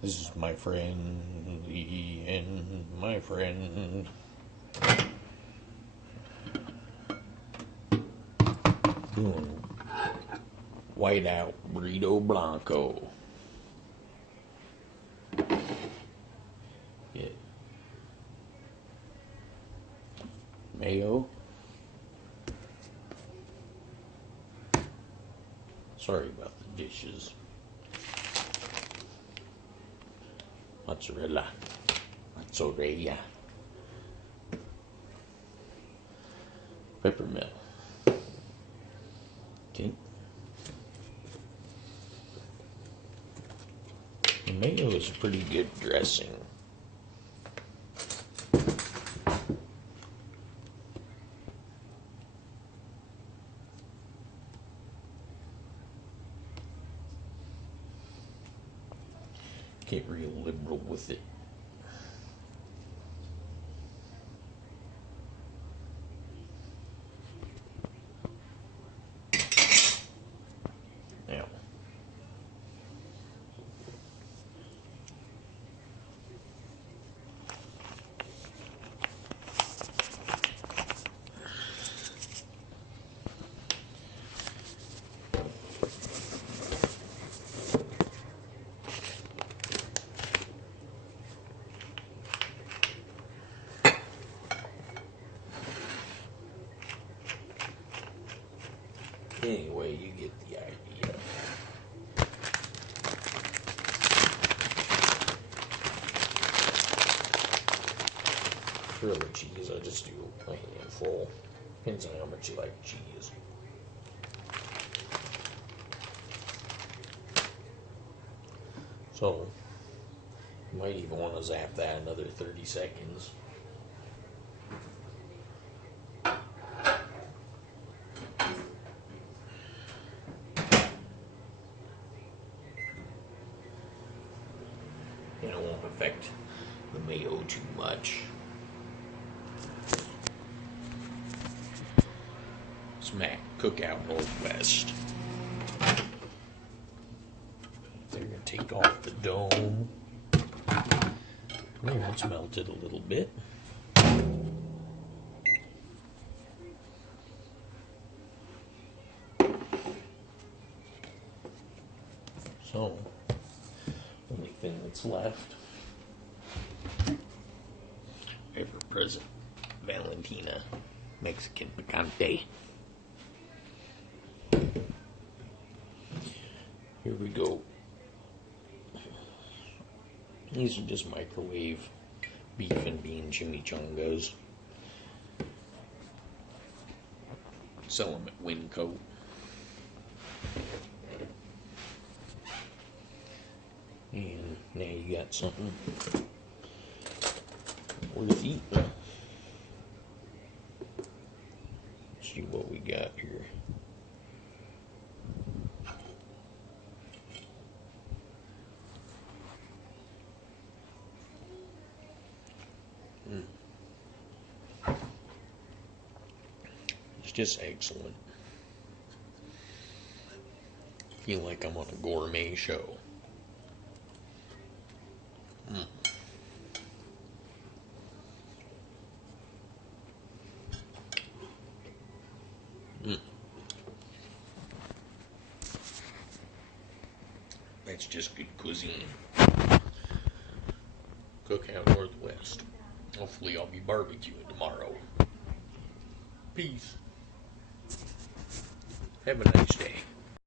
This is my friend Lee and my friend. Doing whiteout burrito blanco. Get mayo. Sorry about the dishes. Mozzarella. Peppermint. Okay. The mayo is a pretty good dressing. Get real liberal with it. Now, anyway, you get the idea. For the cheese, I just do a handful. Depends on how much you like cheese. So, you might even want to zap that another 30 seconds. And it won't affect the mayo too much. Smack Cookout Northwest. They're going to take off the dome. Oh, it's melted a little bit. So, only thing that's left, ever-present Valentina Mexican picante. Here we go. These are just microwave beef and bean chimichangas. Sell them at Wincoat. And now you got something worth eating. Let's see what we got here. It's just excellent. I feel like I'm on a gourmet show. That's just good cuisine. Cookout Northwest. Hopefully I'll be barbecuing tomorrow. Peace. Have a nice day.